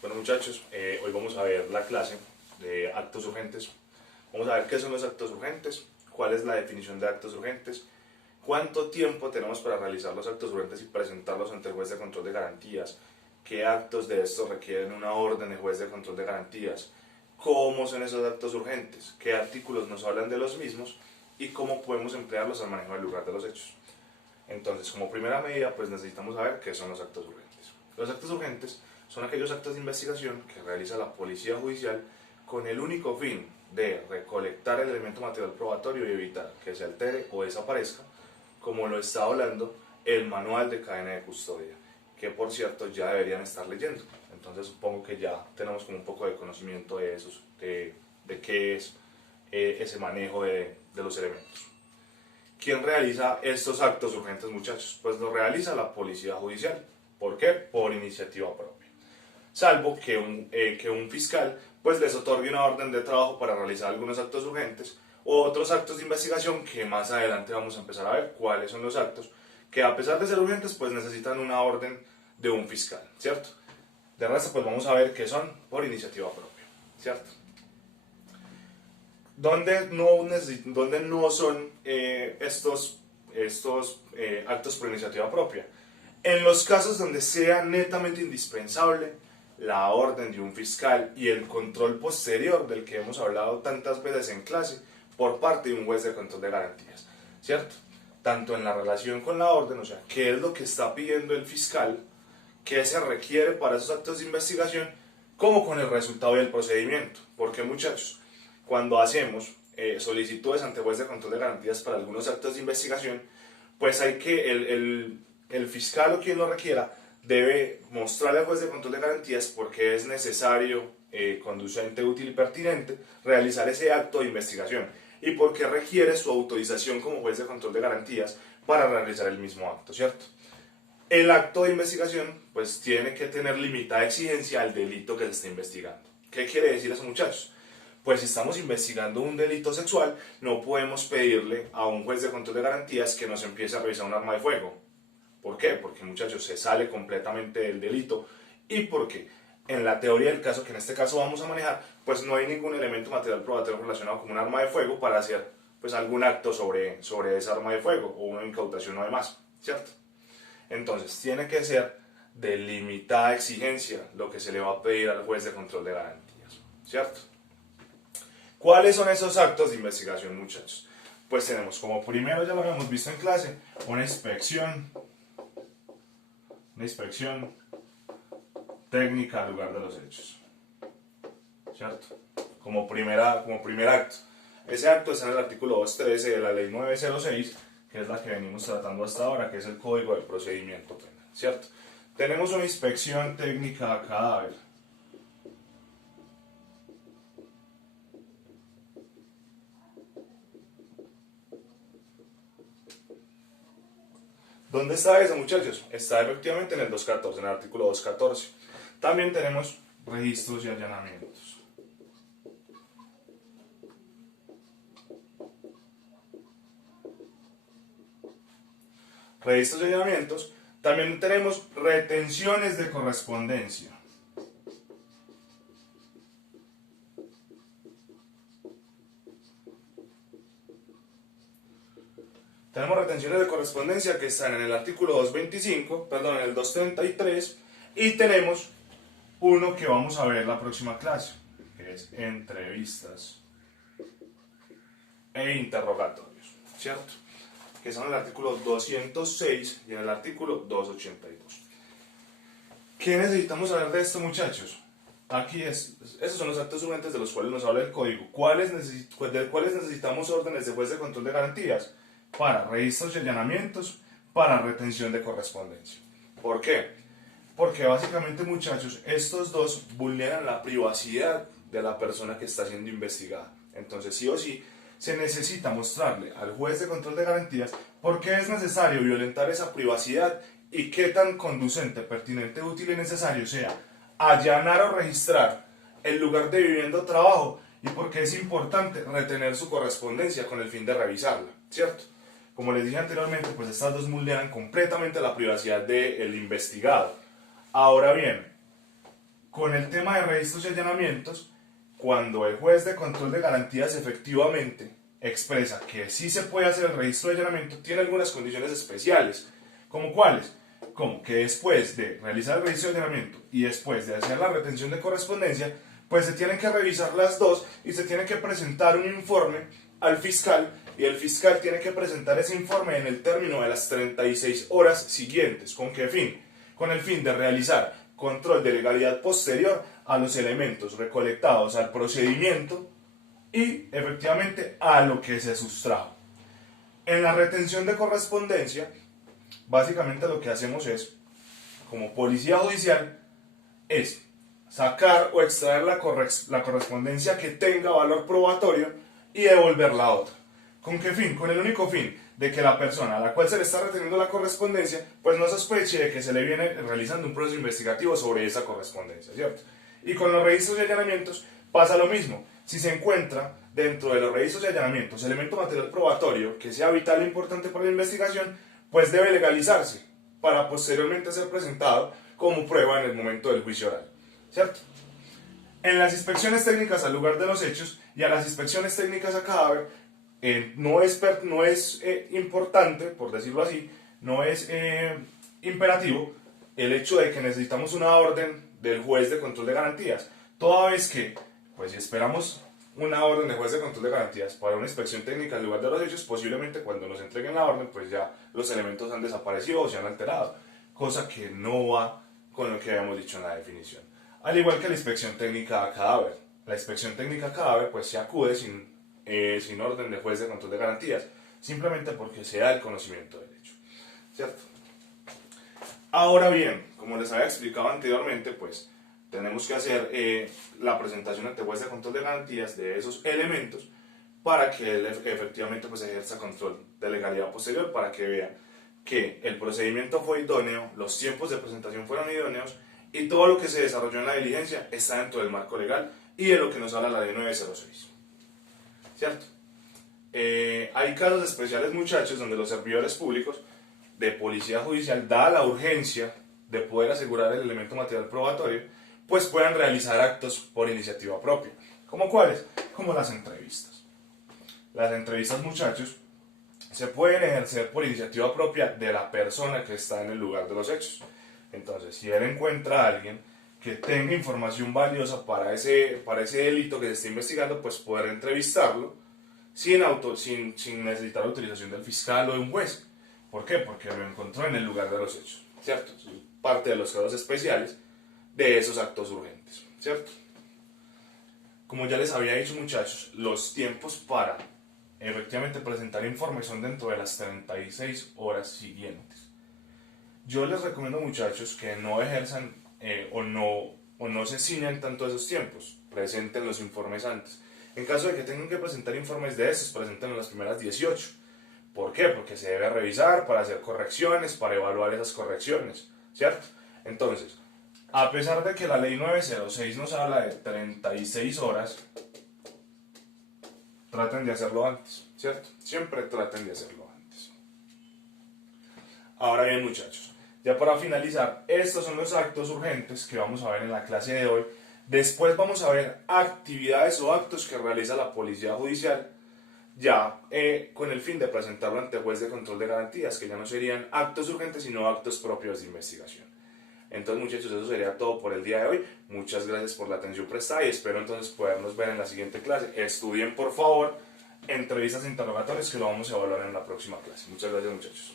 Bueno muchachos, hoy vamos a ver la clase de actos urgentes. Vamos a ver qué son los actos urgentes, cuál es la definición de actos urgentes, cuánto tiempo tenemos para realizar los actos urgentes y presentarlos ante el juez de control de garantías, qué actos de estos requieren una orden de juez de control de garantías, cómo son esos actos urgentes, qué artículos nos hablan de los mismos y cómo podemos emplearlos al manejo del lugar de los hechos. Entonces, como primera medida, pues necesitamos saber qué son los actos urgentes. Los actos urgentes son aquellos actos de investigación que realiza la policía judicial con el único fin de recolectar el elemento material probatorio y evitar que se altere o desaparezca, como lo está hablando el manual de cadena de custodia, que por cierto ya deberían estar leyendo. Entonces supongo que ya tenemos como un poco de conocimiento de esos, de qué es ese manejo de los elementos. ¿Quién realiza estos actos urgentes, muchachos? Pues lo realiza la policía judicial. ¿Por qué? Por iniciativa propia. Salvo que un fiscal pues les otorgue una orden de trabajo para realizar algunos actos urgentes o otros actos de investigación que más adelante vamos a empezar a ver cuáles son los actos que a pesar de ser urgentes pues necesitan una orden de un fiscal, ¿cierto? De resto pues vamos a ver qué son por iniciativa propia, ¿cierto? ¿Dónde no son estos actos por iniciativa propia? En los casos donde sea netamente indispensable la orden de un fiscal y el control posterior del que hemos hablado tantas veces en clase por parte de un juez de control de garantías, ¿cierto? Tanto en la relación con la orden, o sea, qué es lo que está pidiendo el fiscal, qué se requiere para esos actos de investigación, como con el resultado del procedimiento. Porque muchachos, cuando hacemos solicitudes ante juez de control de garantías para algunos actos de investigación, pues hay que el fiscal o quien lo requiera debe mostrarle al juez de control de garantías por qué es necesario, conducente, útil y pertinente realizar ese acto de investigación y por qué requiere su autorización como juez de control de garantías para realizar el mismo acto, ¿cierto? El acto de investigación pues tiene que tener limitada exigencia al delito que se está investigando. ¿Qué quiere decir eso, muchachos? Pues si estamos investigando un delito sexual, no podemos pedirle a un juez de control de garantías que nos empiece a revisar un arma de fuego. ¿Por qué? Porque, muchachos, se sale completamente del delito y porque en la teoría del caso, que en este caso vamos a manejar, pues no hay ningún elemento material probatorio relacionado con un arma de fuego para hacer pues algún acto sobre esa arma de fuego o una incautación o demás, ¿cierto? Entonces, tiene que ser de limitada exigencia lo que se le va a pedir al juez de control de garantías, ¿cierto? ¿Cuáles son esos actos de investigación, muchachos? Pues tenemos como primero, ya lo habíamos visto en clase, una inspección técnica al lugar de los hechos, ¿cierto? Como primer acto. Ese acto está en el artículo 213 de la ley 906, que es la que venimos tratando hasta ahora, que es el Código de Procedimiento Penal, ¿cierto? Tenemos una inspección técnica a cadáver. ¿Dónde está eso, muchachos? Está efectivamente en el 214, en el artículo 214. También tenemos registros y allanamientos. Registros y allanamientos. También tenemos retenciones de correspondencia. Tenemos retenciones de correspondencia que están en el artículo 225, perdón, en el 233, y tenemos uno que vamos a ver la próxima clase, que es entrevistas e interrogatorios, ¿cierto? Que son en el artículo 206 y en el artículo 282. ¿Qué necesitamos saber de esto, muchachos? Esos son los actos urgentes de los cuales nos habla el código. ¿De cuáles necesitamos órdenes de juez de control de garantías? Para registros y allanamientos, para retención de correspondencia. ¿Por qué? Porque básicamente, muchachos, estos dos vulneran la privacidad de la persona que está siendo investigada. Entonces, sí o sí, se necesita mostrarle al juez de control de garantías por qué es necesario violentar esa privacidad y qué tan conducente, pertinente, útil y necesario sea allanar o registrar el lugar de vivienda o trabajo y por qué es importante retener su correspondencia con el fin de revisarla, ¿cierto? Como les dije anteriormente, pues estas dos vulneran completamente la privacidad del investigado. Ahora bien, con el tema de registros y allanamientos, cuando el juez de control de garantías efectivamente expresa que sí se puede hacer el registro de allanamiento, tiene algunas condiciones especiales. ¿Como cuáles? Como que después de realizar el registro de allanamiento y después de hacer la retención de correspondencia, pues se tienen que revisar las dos y se tiene que presentar un informe al fiscal, y el fiscal tiene que presentar ese informe en el término de las 36 horas siguientes. ¿Con qué fin? Con el fin de realizar control de legalidad posterior a los elementos recolectados al procedimiento y efectivamente a lo que se sustrajo. En la retención de correspondencia, básicamente lo que hacemos es, como policía judicial, es sacar o extraer la correspondencia que tenga valor probatorio y devolverla a otra. ¿Con qué fin? Con el único fin de que la persona a la cual se le está reteniendo la correspondencia pues no sospeche de que se le viene realizando un proceso investigativo sobre esa correspondencia, ¿cierto? Y con los registros y allanamientos pasa lo mismo. Si se encuentra dentro de los registros y allanamientos elemento material probatorio que sea vital e importante para la investigación, pues debe legalizarse para posteriormente ser presentado como prueba en el momento del juicio oral, ¿cierto? En las inspecciones técnicas al lugar de los hechos y a las inspecciones técnicas a cadáver, no es importante, por decirlo así, no es imperativo el hecho de que necesitamos una orden del juez de control de garantías, toda vez que, pues si esperamos una orden del juez de control de garantías para una inspección técnica al lugar de los hechos, posiblemente cuando nos entreguen la orden, pues ya los elementos han desaparecido o se han alterado, cosa que no va con lo que habíamos dicho en la definición. Al igual que la inspección técnica a cadáver. La inspección técnica a cadáver pues se acude sin orden del juez de control de garantías, simplemente porque se da el conocimiento del hecho, ¿cierto? Ahora bien, como les había explicado anteriormente, pues tenemos que hacer la presentación ante el juez de control de garantías de esos elementos para que él efectivamente pues ejerza control de legalidad posterior, para que vea que el procedimiento fue idóneo, los tiempos de presentación fueron idóneos y todo lo que se desarrolló en la diligencia está dentro del marco legal y de lo que nos habla la ley 906, ¿cierto? Hay casos especiales, muchachos, donde los servidores públicos de policía judicial, dada la urgencia de poder asegurar el elemento material probatorio, pues puedan realizar actos por iniciativa propia. ¿Cómo cuáles? Como las entrevistas. Las entrevistas, muchachos, se pueden ejercer por iniciativa propia de la persona que está en el lugar de los hechos. Entonces, si él encuentra a alguien que tenga información valiosa para ese delito que se está investigando, pues poder entrevistarlo sin necesitar la autorización del fiscal o de un juez. ¿Por qué? Porque lo encontró en el lugar de los hechos, ¿cierto? Es parte de los casos especiales de esos actos urgentes, ¿cierto? Como ya les había dicho, muchachos, los tiempos para efectivamente presentar informes son dentro de las 36 horas siguientes. Yo les recomiendo, muchachos, que no ejerzan o no se ciñan tanto a esos tiempos, presenten los informes antes. En caso de que tengan que presentar informes de estos, presenten las primeras 18. ¿Por qué? Porque se debe revisar para hacer correcciones, para evaluar esas correcciones, ¿cierto? Entonces, a pesar de que la ley 906 nos habla de 36 horas, traten de hacerlo antes, ¿cierto? Siempre traten de hacerlo antes. Ahora bien, muchachos, ya para finalizar, estos son los actos urgentes que vamos a ver en la clase de hoy. Después vamos a ver actividades o actos que realiza la policía judicial, ya con el fin de presentarlo ante el juez de control de garantías, que ya no serían actos urgentes, sino actos propios de investigación. Entonces, muchachos, eso sería todo por el día de hoy. Muchas gracias por la atención prestada y espero entonces podernos ver en la siguiente clase. Estudien, por favor, entrevistas e interrogatorios, que lo vamos a evaluar en la próxima clase. Muchas gracias, muchachos.